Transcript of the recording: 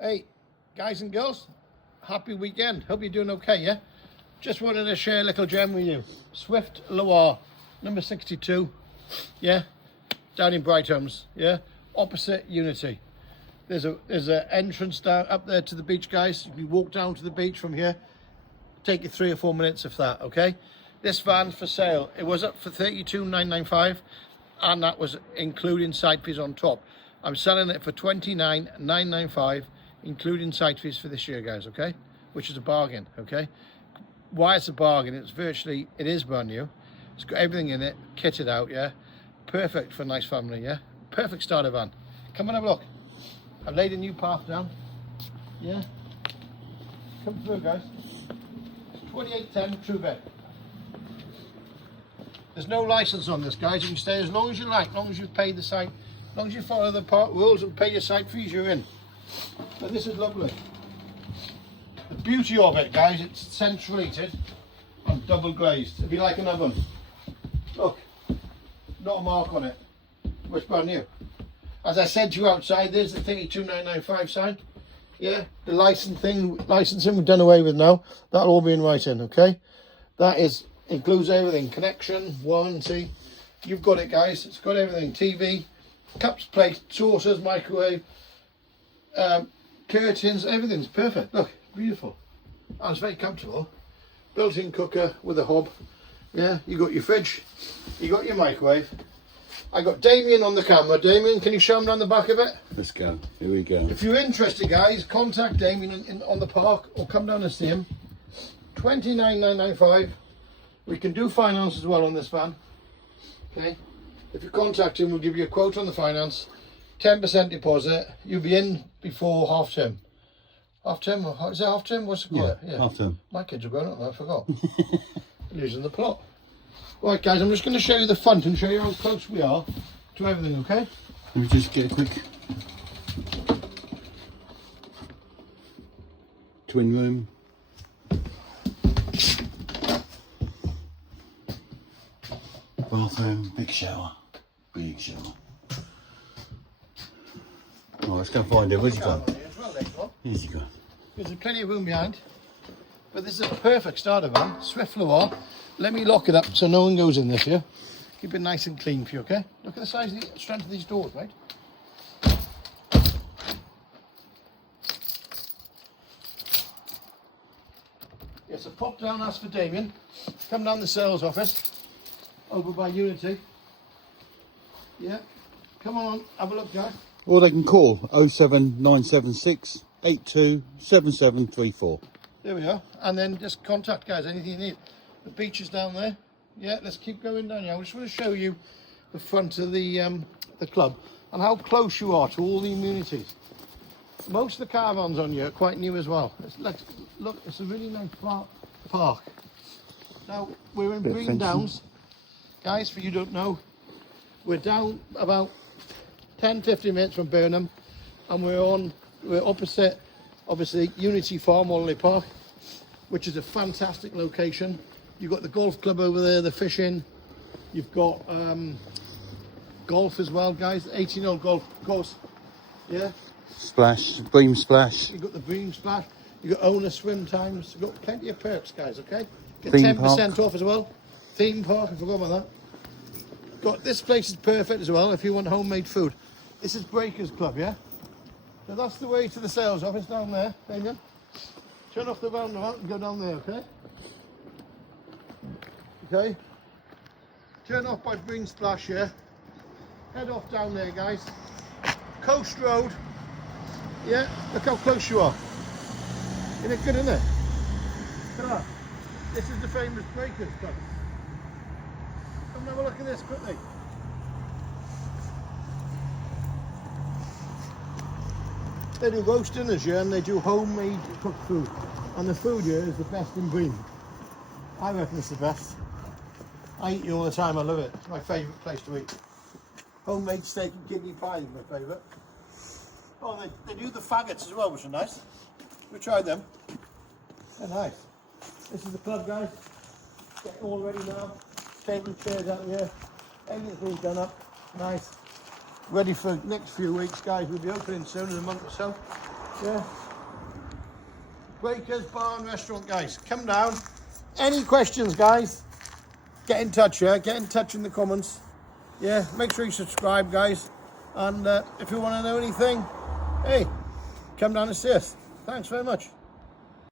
Hey, guys and girls, happy weekend. Hope you're doing okay, yeah? Just wanted to share a little gem with you. Swift Loire, number 62, yeah? Down in Brightholmes, yeah? Opposite Unity. There's an entrance down up there to the beach, guys. You can walk down to the beach from here. Take you 3 or 4 minutes of that, okay? This van's for sale. It was up for $32,995, and that was including side fees on top. I'm selling it for $29,995, including side fees for this year, guys, okay? Which is a bargain, okay? Why it's a bargain? It is brand new. It's got everything in it, kitted out, yeah? Perfect for a nice family, yeah? Perfect starter van. Come and have a look. I've laid a new path down, yeah? Come through, guys. It's 2810 true bed. There's no license on this, guys. You can stay as long as you like, as long as you've paid the site, as long as you follow the park rules and pay your site fees, you're in. But this is lovely. The beauty of it, guys, it's central heated and double glazed. It'd be like an oven. Look, not a mark on it. It's brand new. As I said to you outside, there's the 32995 sign. Yeah, the licensing we've done away with now. That'll all be in writing, okay? That includes everything. Connection, warranty. You've got it, guys. It's got everything. TV, cups, plates, saucers, microwave, curtains, everything's perfect. Look, beautiful. And it's very comfortable. Built-in cooker with a hob. Yeah, you got your fridge, you got your microwave. I got Damien on the camera. Damien, can you show him down the back of it? Let's go. Here we go. If you're interested, guys, contact Damien on the park or come down and see him. $29,995. We can do finance as well on this van. Okay. If you contact him, we'll give you a quote on the finance. 10% deposit. You'll be in before half term. Half term? Is it half term? What's it called? Yeah, half term. My kids are grown up now, I forgot. Losing the plot. Right, guys, I'm just going to show you the front and show you how close we are to everything, okay? Let me just get a quick twin room. Bathroom, big shower. Big shower. Oh, let's go find it. Where's he gone? Here's he gone. There's plenty of room behind. But this is a perfect starter van. Swift Loire. Let me lock it up so no one goes in this here. Keep it nice and clean for you, okay? Look at the size of the strength of these doors, right? Yeah, so pop down, ask for Damien. Come down the sales office. Over by Unity. Yeah. Come on, have a look, guys. Or they can call 07976 827734. There we are. And then just contact, guys, anything you need. The beach is down there. Yeah, let's keep going down here. I just want to show you the front of the club and how close you are to all the amenities. Most of the caravans on here are quite new as well. Look, it's a really nice park. Now, we're in Brean Downs. Guys, for you who don't know, we're down about 10-15 minutes from Burnham, and we're opposite, obviously, Unity Farm Holiday Park, which is a fantastic location. You've got the golf club over there, the fishing. You've got golf as well, guys. 18-hole golf course. Yeah. Splash, Bream Splash. You've got the Bream Splash. You've got owner swim times. You've got plenty of perks, guys, okay? Get 10% off as well. Theme park, I forgot about that. This place is perfect as well if you want homemade food. This is Breakers Club, yeah? So that's the way to the sales office down there, Damien. Turn off the roundabout and go down there, okay? Okay. Turn off by Brean Splash here. Head off down there, guys. Coast Road. Yeah, look how close you are. Isn't it good, isn't it? Look at that. This is the famous Breakers Club. Come and have a look at this quickly. They do roast dinners here and they do homemade cooked food. And the food here is the best in Brean. I reckon it's the best. I eat here all the time, I love it. It's my favourite place to eat. Homemade steak and kidney pie is my favourite. Oh, they do the faggots as well, which are nice. We tried them. They're nice. This is the club, guys. Getting all ready now. Table and chairs out here. Everything's been done up. Nice. Ready for the next few weeks, guys. We'll be opening soon in a month or so. Yeah. Breakers Bar and Restaurant, guys. Come down. Any questions, guys? Get in touch, yeah? Get in touch in the comments. Yeah, make sure you subscribe, guys. And if you want to know anything, hey, come down and see us. Thanks very much.